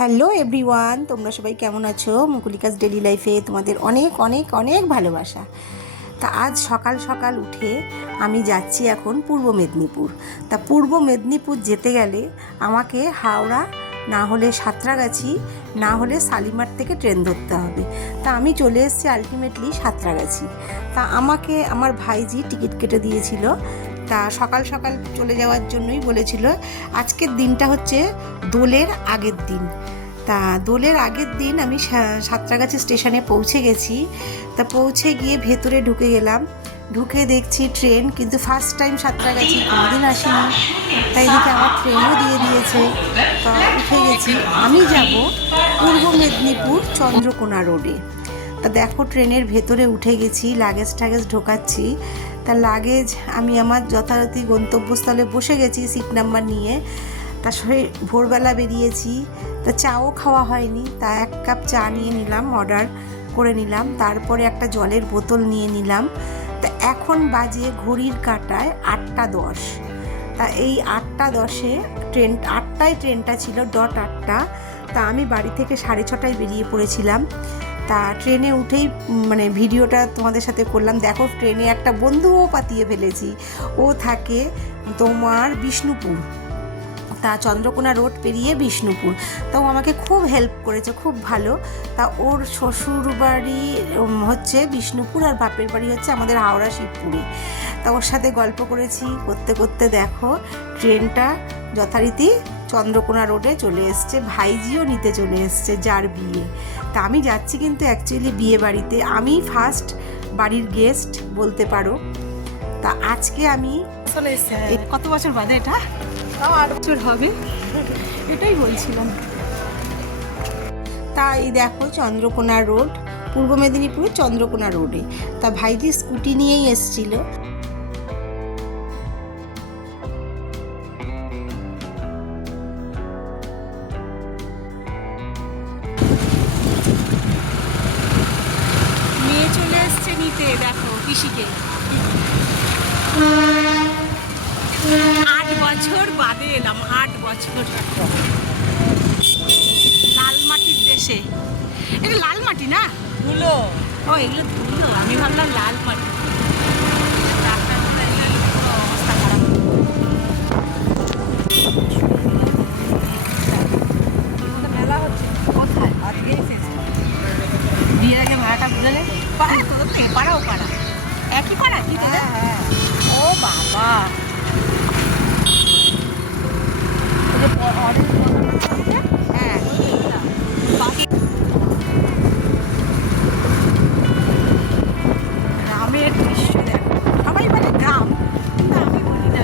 Hello everyone, তোমরা সবাই কেমন আছো? মুকুলিকাস ডেলি লাইফে তোমাদের অনেক অনেক অনেক ভালোবাসা। তা আজ সকাল সকাল উঠে আমি যাচ্ছি এখন পূর্ব মেদিনীপুর। তা পূর্ব মেদিনীপুর যেতে গেলে আমাকে হাওড়া, না হলে সাঁতরাগাছি, না হলে শালিমার থেকে ট্রেন ধরতে হবে। তা আমি চলে এসেছি আলটিমেটলি সাঁতরাগাছি। তা আমাকে আমার ভাইজি টিকিট কেটে দিয়েছিল। তা সকাল সকাল চলে যাওয়ার জন্যই বলেছিল। আজকের দিনটা হচ্ছে দোলের আগের দিন। তা দোলের আগের দিন আমি সাঁতরাগাছি স্টেশনে পৌঁছে গেছি। তা পৌঁছে গিয়ে ভেতরে ঢুকে গেলাম। ঢুকে দেখছি ট্রেন, কিন্তু ফার্স্ট টাইম সাঁতরাগাছি, কোনোদিন আসিনি। তাই এদিকে আমার ট্রেনও দিয়ে দিয়েছে। তা উঠে গেছি। আমি যাব পূর্ব মেদিনীপুর চন্দ্রকোনা রোডে। তা দেখো ট্রেনের ভেতরে উঠে গেছি, লাগেজ টাগেজ ঢোকাচ্ছি। তা লাগেজ আমি আমার যথারীতি গন্তব্যস্থলে বসে গেছি সিট নাম্বার নিয়ে। তা সে ভোরবেলা বেরিয়েছি। তা চাও খাওয়া হয়নি, তা 1 কাপ চা নিয়ে নিলাম, অর্ডার করে নিলাম। তারপরে একটা জলের বোতল নিয়ে নিলাম। তা এখন বাজে ঘড়ির কাঁটায় 8টা 10। তা এই 8টা 10-এ ট্রেন, 8টায় ট্রেনটা ছিল, ডট 8টা। তা আমি বাড়ি থেকে 6:30টায় বেরিয়ে পড়েছিলাম। তা ট্রেনে উঠেই ভিডিওটা তোমাদের সাথে করলাম। দেখো ট্রেনে একটা বন্ধুও পাতিয়ে ফেলেছি। ও থাকে তোমার বিষ্ণুপুর। তা চন্দ্রকোনা রোড পেরিয়ে বিষ্ণুপুর। তা ও আমাকে খুব হেল্প করেছে, খুব ভালো। তা ওর শ্বশুর বাড়ি হচ্ছে বিষ্ণুপুর, আর বাপের বাড়ি হচ্ছে আমাদের হাওড়া শিবপুরে। তা ওর সাথে গল্প করেছি, করতে করতে দেখো ট্রেনটা যথারীতি চন্দ্রকোনা রোডে চলে এসছে। ভাইজিও নিতে চলে এসছে, যার বিয়ে। তা আমি যাচ্ছি কিন্তু অ্যাকচুয়ালি বিয়ে বাড়িতে। আমি ফার্স্ট বাড়ির গেস্ট বলতে পারো। তা আজকে আমি চলে এসছি। কত বছর বাদে? এটা 8 বছর হবে, এটাই বলছিলাম। তাই দেখো চন্দ্রকোনা রোড, পূর্ব মেদিনীপুরের চন্দ্রকোনা রোডে। তা ভাইজি স্কুটি নিয়েই এসছিল। নিয়ে চলে এসছে নিতে, দেখো পিসিকে। 8 বছর বাদে এলাম, 8 বছর। লাল মাটির দেশে। এটা লাল মাটি না? ধুলো। ও এগুলো ধুলো, আমি ভাবলাম লাল মাটি। অবস্থা খারাপ। মেলা হচ্ছে কোথায়? আজকেই শেষ। বিয়ের আগে মেলাটা বুঝলে পাড়া, তোদের তো এপাড়াও পাড়া, একই পাড়া কি তোদের? হ্যাঁ। ও বাবা, হ্যাঁ। গ্রামের দৃশ্য দেখো, সবাই বলে গ্রাম, কিন্তু আমি বলি না।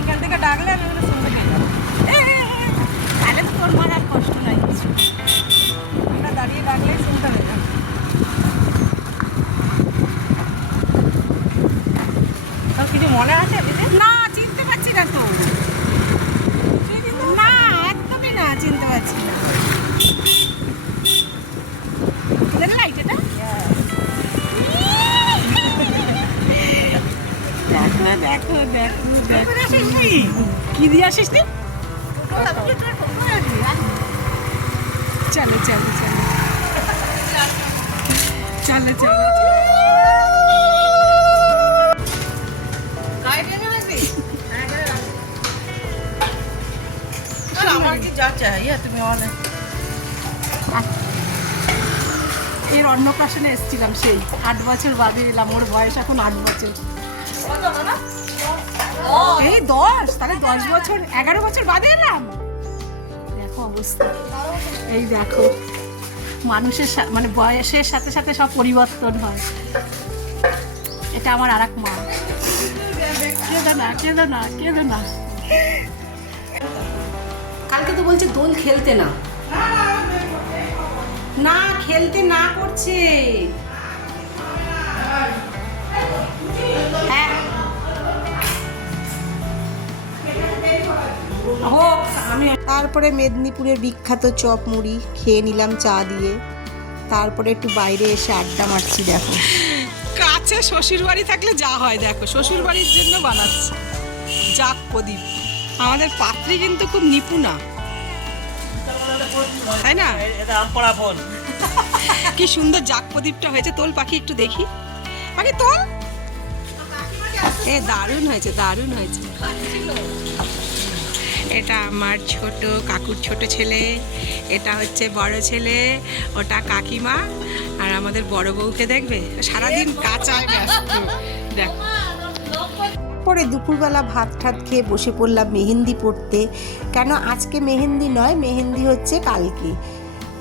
এখান থেকে ডাকলে আমি শুনতে পেয়ে যাবো। তাহলে তো তোর মার আর কষ্ট নাই কিছু, আমরা দাঁড়িয়ে ডাকলে শুনতে পেয়ে যাবো। তোর কিছু মনে আছে? না, চিনতে পারছি না তো। না, একদমই না, চিনতে পারছি না। লাইট এটা দেখো দেখো দেখো দেখো। কি দিয়ে আসিস তুই? চলো চলো চলো চলো চলো। আমার কি যা চাই তুমি অনেক। এর অন্নপ্রাশনে এসেছিলাম, সেই 8 বছর বাদে এলাম। ওর বয়স এখন 8 বছর। এই 10, তাহলে 10 বছর, 11 বছর বাদে এলাম। দেখো অবস্থা, এই দেখো মানুষের বয়সের সাথে সাথে সব পরিবর্তন হয়। এটা আমার আর এক মা। কেঁদো না কেঁদো না কেঁদো না। কালকে তো বলছে দোল খেলতে না, না খেলতে না করছে। হ্যাঁ তারপরে মেদিনীপুরের বিখ্যাত চপ মুড়ি খেয়ে নিলাম চা দিয়ে। তারপরে একটু বাইরে এসে আড্ডা মারছি। দেখো কাছে শ্বশুর বাড়ি থাকলে যা হয়, দেখো শ্বশুর বাড়ির জন্য বানাচ্ছে জাগ প্রদীপ। আমাদের পাত্রী কিন্তু খুব নিপুণা, তাই না? কি সুন্দর জাগ প্রদীপটা হয়েছে। তোল পাখি একটু দেখি, পাখি তোল। দারুণ হয়েছে, দারুণ হয়েছে। এটা আমার ছোট কাকুর ছোট ছেলে, এটা হচ্ছে বড় ছেলে, ওটা কাকিমা, আর আমাদের বড় বউকে দেখবে সারাদিন কাঁচায় ব্যস্ত। দেখ, পরে দুপুরবেলা ভাত ঠাত খেয়ে বসে পড়লাম মেহেন্দি পড়তে। কেন আজকে মেহেন্দি নয়, মেহেন্দি হচ্ছে কালকে।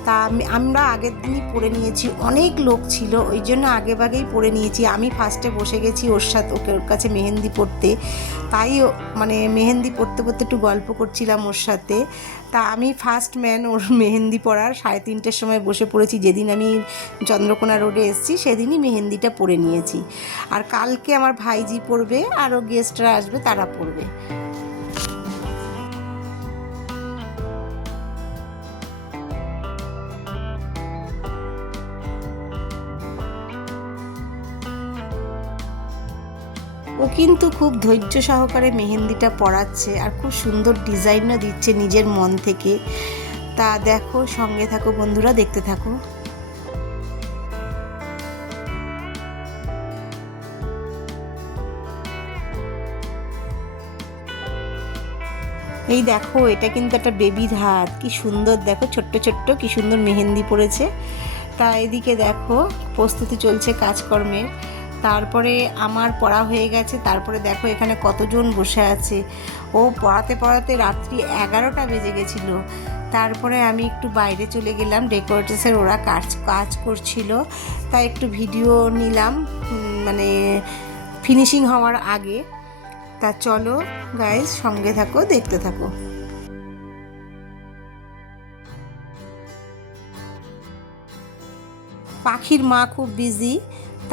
তা আমরা আগের দিনই পড়ে নিয়েছি, অনেক লোক ছিল ওই জন্য আগেভাগেই পড়ে নিয়েছি। আমি ফার্স্টে বসে গেছি ওর সাথে, ওর কাছে মেহেন্দি পড়তে। তাই মানে মেহেন্দি পড়তে পড়তে একটু গল্প করছিলাম ওর সাথে। তা আমি ফার্স্ট ম্যান ওর মেহেন্দি পড়ার। 3:30-র সময় বসে পড়েছি। যেদিন আমি চন্দ্রকোনা রোডে এসেছি সেদিনই মেহেন্দিটা পড়ে নিয়েছি। আর কালকে আমার ভাইজি পড়বে, আরও গেস্টরা আসবে, তারা পড়বে। ও কিন্তু খুব ধৈর্য সহকারে মেহেন্দিটা পড়াচ্ছে, আর খুব সুন্দর ডিজাইনও দিচ্ছে নিজের মন থেকে। তা দেখো, সঙ্গে থাকো বন্ধুরা, দেখতে থাকো। এই দেখো, এটা কিন্তু একটা বেবির হাত, কি সুন্দর দেখো, ছোট্ট ছোট্ট কি সুন্দর মেহেন্দি পড়েছে। তা এদিকে দেখো প্রস্তুতি চলছে কাজকর্মের। তারপরে আমার পড়া হয়ে গেছে। তারপরে দেখো এখানে কতজন বসে আছে। ও পড়াতে পড়াতে রাত্রি 11টা বেজে গেছিলো। তারপরে আমি একটু বাইরে চলে গেলাম, ডেকোরেটরসের ওরা কাজ করছিল, তাই একটু ভিডিও নিলাম মানে ফিনিশিং হওয়ার আগে। তা চলো গাইস, সঙ্গে থাকো, দেখতে থাকো। পাখির মা খুব বিজি।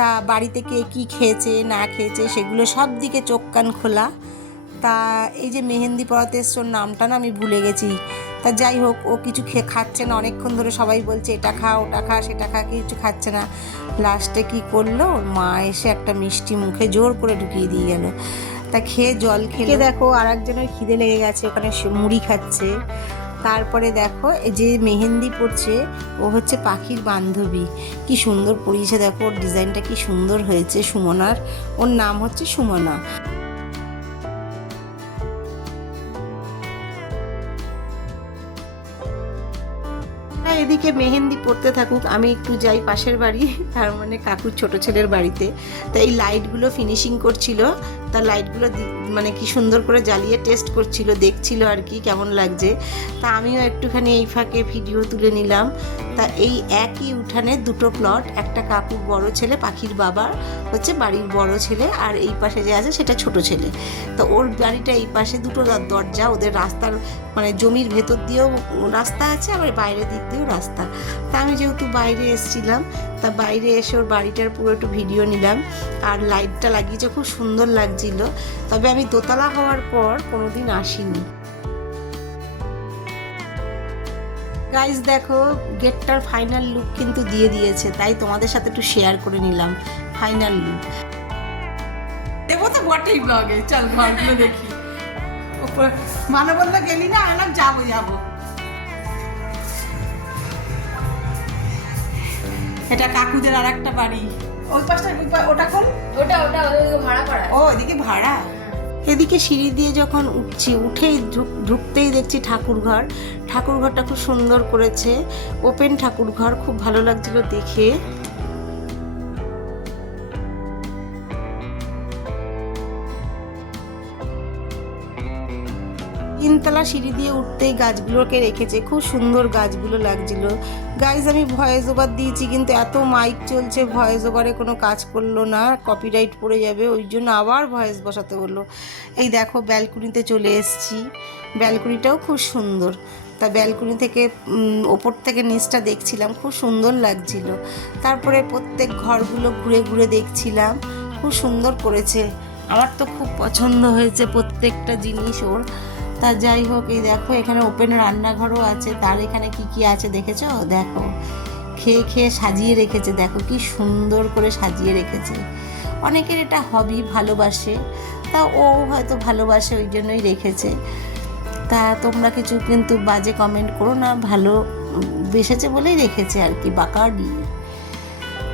তা বাড়িতে কে কী খেয়েছে না খেয়েছে সেগুলো সব দিকে চোখ কান খোলা। তা এই যে মেহেন্দি পড়াতে এসছে, ওর নামটা না আমি ভুলে গেছি। তা যাই হোক, ও কিছু খাচ্ছে না, অনেকক্ষণ ধরে সবাই বলছে এটা খা ওটা খা সেটা খা, কিছু খাচ্ছে না। লাস্টে কি করলো, ওর মা এসে একটা মিষ্টি মুখে জোর করে ঢুকিয়ে দিয়ে গেল। তা খেয়ে জল খেয়ে দেখো আর একজনের খিদে লেগে গেছে, ওখানে মুড়ি খাচ্ছে। তারপরে দেখো এই যে মেহেন্দি পড়ছে, ও হচ্ছে পাখির বান্ধবী। কি সুন্দর পরিয়েছে দেখো, ওর ডিজাইনটা কি সুন্দর হয়েছে সুমনার। ওর নাম হচ্ছে সুমনা। এদিকে মেহেন্দি পড়তে থাকুক, আমি একটু যাই পাশের বাড়ি, তার মানে কাকুর ছোট ছেলের বাড়িতে। তা এই লাইটগুলো ফিনিশিং করছিল, তা লাইটগুলো মানে কি সুন্দর করে জ্বালিয়ে টেস্ট করছিল, দেখছিল আর কি কেমন লাগছে। তা আমিও একটুখানি এই ফাঁকে ভিডিও তুলে নিলাম। তা এই একই উঠানে দুটো প্লট, একটা কাকুর বড় ছেলে পাখির বাবার হচ্ছে বাড়ির বড় ছেলে, আর এই পাশে যে আছে সেটা ছোট ছেলে। তো ওর বাড়িটা এই পাশে, দুটো দরজা, ওদের রাস্তার মানে জমির ভেতর দিয়েও রাস্তা আছে, আবার বাইরের দিক দিয়েও রাস্তা। তা আমি যেহেতু বাইরে এসেছিলাম, তা বাইরে এসে ওর বাড়িটার পুরো একটু ভিডিও নিলাম। আর লাইটটা লাগিয়েছে, খুব সুন্দর লাগছিল। তবে আমি দোতলা হওয়ার পর কোনোদিন আসিনি। গাইজ দেখো, গেটটার ফাইনাল লুক কিন্তু দিয়ে দিয়েছে, তাই তোমাদের সাথে একটু শেয়ার করে নিলাম ফাইনাল লুক। দেবো তো বটেই ব্লগে, চল ঘরগুলো দেখি। মানবন্ধা গেলি না, আলাম যাবো যাবো। এটা কাকুদের আর একটা বাড়ি, ওই পাশটা ওটা কোন, ওটা ভাড়া করা। ও এদিকে ভাড়া। এদিকে সিঁড়ি দিয়ে যখন উঠছি, উঠেই ঢুকতেই দেখছি ঠাকুরঘর। ঠাকুরঘরটা খুব সুন্দর করেছে, ওপেন ঠাকুরঘর, খুব ভালো লাগছিল দেখে। তিনতলা সিঁড়ি দিয়ে উঠতেই গাছগুলোকে রেখেছে, খুব সুন্দর গাছগুলো লাগছিল। গাইজ আমি ভয়েস ওভার দিয়েছি, কিন্তু এত মাইক চলছে, ভয়েস ওভারে কোনো কাজ করলো না, কপিরাইট পড়ে যাবে, ওই জন্য আবার ভয়েস বসাতে বললো। এই দেখো ব্যালকনিতে চলে এসেছি, ব্যালকনিটাও খুব সুন্দর। তা ব্যালকনি থেকে ওপর থেকে নিচটা দেখছিলাম, খুব সুন্দর লাগছিল। তারপরে প্রত্যেক ঘরগুলো ঘুরে ঘুরে দেখছিলাম, খুব সুন্দর করেছে, আমার তো খুব পছন্দ হয়েছে প্রত্যেকটা জিনিস ওর। তা যাই হোক, এই দেখো এখানে ওপেন রান্নাঘরও আছে, তার এখানে কি কি আছে দেখেছো? দেখো খেয়ে খেয়ে সাজিয়ে রেখেছে, দেখো কি সুন্দর করে সাজিয়ে রেখেছে। অনেকের এটা হবি, ভালোবাসে, তা ও হয়তো ভালোবাসে ওই জন্যই রেখেছে। তা তোমরা কিছু কিন্তু বাজে কমেন্ট করো না, ভালো বেসেছে বলেই রেখেছে আর কি, বাকাডি।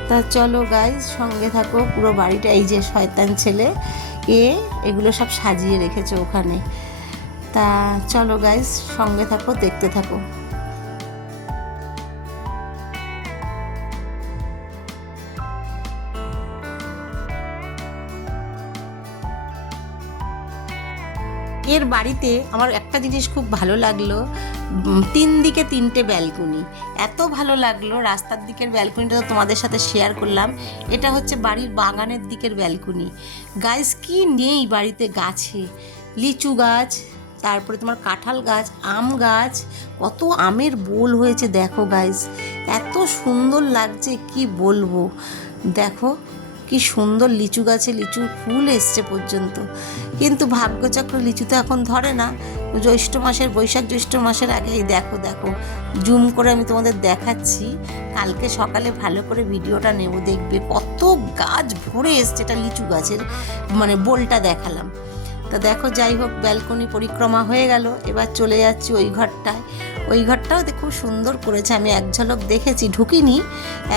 তা চলো গাইজ সঙ্গে থাকো, পুরো বাড়িটা এই যে শয়তান ছেলে এগুলো সব সাজিয়ে রেখেছে ওখানে। তা চলো গাইজ সঙ্গে থাকো, দেখতে থাকো। এর বাড়িতে আমার একটা জিনিস খুব ভালো লাগলো, 3 দিকে 3টে ব্যালকনি, এত ভালো লাগলো। রাস্তার দিকের ব্যালকনিটা তো তোমাদের সাথে শেয়ার করলাম, এটা হচ্ছে বাড়ির বাগানের দিকের ব্যালকনি। গাছ কি নেই বাড়িতে, গাছে লিচু গাছ, তারপরে তোমার কাঁঠাল গাছ, আম গাছ, কত আমের বোল হয়েছে দেখো গাইস, এত সুন্দর লাগছে কি বলবো। দেখো কি সুন্দর লিচু গাছে লিচু ফুল এসছে পর্যন্ত, কিন্তু ভাগ্যচক্র লিচু তো এখন ধরে না। জ্যৈষ্ঠ মাসের, বৈশাখ জ্যৈষ্ঠ মাসের আগে এই দেখো দেখো জুম করে আমি তোমাদের দেখাচ্ছি, কালকে সকালে ভালো করে ভিডিওটা নেব, দেখবে কত গাছ ভরে এসছে। এটা লিচু গাছের মানে বোলটা দেখালাম। তা দেখো যাই হোক ব্যালকনি পরিক্রমা হয়ে গেল, এবার চলে যাচ্ছি ওই ঘরটায়। ওই ঘরটাও খুব সুন্দর করেছে, আমি এক ঝলক দেখেছি, ঢুকিনি,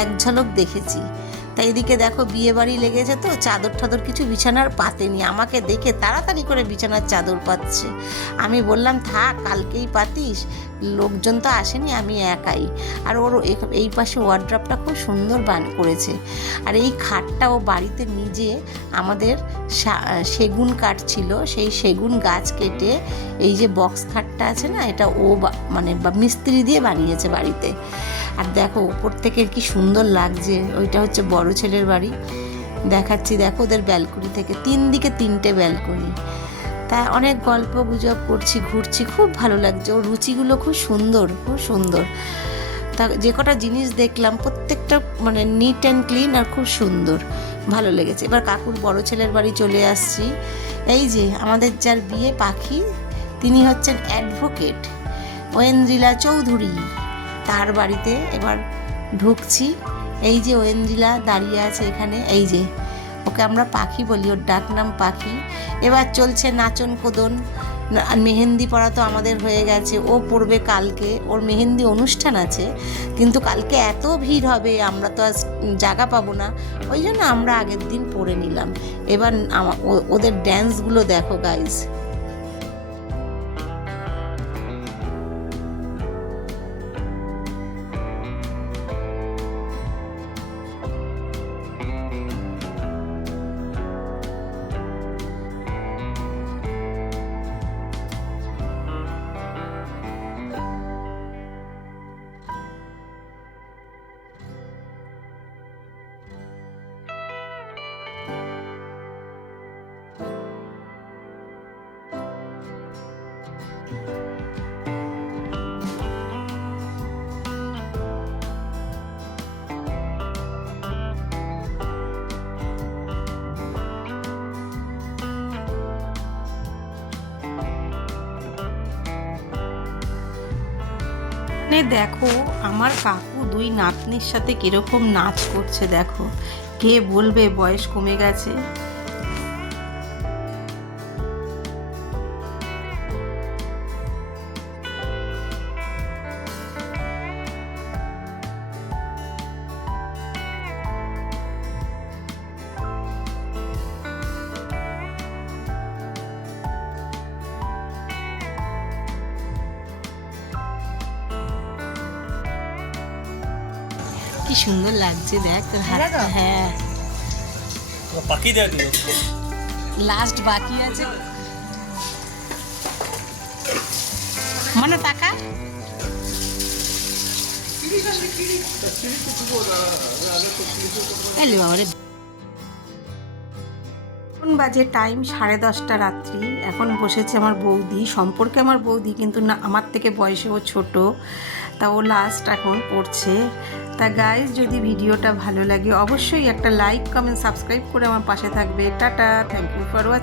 এক ঝলক দেখেছি। তাই এদিকে দেখো বিয়ে বাড়ি লেগেছে তো, চাদর টাদর কিছু বিছানার পাতেনি, আমাকে দেখে তাড়াতাড়ি করে বিছানার চাদর পাতছে। আমি বললাম থাক কালকেই পাতিস, লোকজন তো আসেনি, আমি একাই। আর ওর এই পাশে ওয়ার্ড্রপটা খুব সুন্দর করেছে। আর এই খাটটা ও বাড়িতে নিজে আমাদের সেগুন কাঠ ছিল, সেই সেগুন গাছ কেটে এই যে বক্স খাটটা আছে না, এটা ও মানে মিস্ত্রি দিয়ে বানিয়েছে বাড়িতে। আর দেখো উপর থেকে কি সুন্দর লাগছে, ওইটা হচ্ছে বড় ছেলের বাড়ি, দেখাচ্ছি দেখো ওদের ব্যালকনি থেকে, 3 দিকে 3টে ব্যালকনি। তা অনেক গল্প গুজব করছি, ঘুরছি, খুব ভালো লাগছে। ওর রুচিগুলো খুব সুন্দর, খুব সুন্দর। তা যে কটা জিনিস দেখলাম প্রত্যেকটা মানে নিট অ্যান্ড ক্লিন আর খুব সুন্দর, ভালো লেগেছে। এবার কাকুর বড় ছেলের বাড়ি চলে আসছি। এই যে আমাদের যার বিয়ে পাখি, তিনি হচ্ছেন অ্যাডভোকেট ঐন্দ্রিলা চৌধুরী, তার বাড়িতে এবার ঢুকছি। এই যে ঐন্দ্রিলা দাঁড়িয়ে আছে এখানে, এই যে ওকে আমরা পাখি বলি, ওর ডাক নাম পাখি। এবার চলছে নাচন কোদন, মেহেন্দি পরা তো আমাদের হয়ে গেছে, ও পড়বে কালকে, ওর মেহেন্দি অনুষ্ঠান আছে, কিন্তু কালকে এত ভিড় হবে আমরা তো আজ জায়গা পাবো না, ওই জন্য আমরা আগের দিন পরে নিলাম। এবার ওদের ড্যান্সগুলো দেখো গাইজ। দেখো আমার কাকু 2 নাতনির সাথে কিরকম নাচ করছে, দেখো কে বলবে বয়স কমে গেছে। কি সুন্দর লাগছে দেখ তোর হাতটা। হ্যাঁ বাকি দেখ, লাস্ট বাকি আছে, মানে টাকা এলি বাবারে। এখন বাজে টাইম 10:30 রাত্রি। এখন বসেছে আমার বৌদি, সম্পর্কে আমার বৌদি, কিন্তু না আমার থেকে বয়সে ও ছোট, তা ও লাস্ট এখন পড়ছে। তা গাইজ যদি ভিডিওটা ভালো লাগে অবশ্যই একটা লাইক, কমেন্ট, সাবস্ক্রাইব করে আমার পাশে থাকবে। Tata, thank you for watching.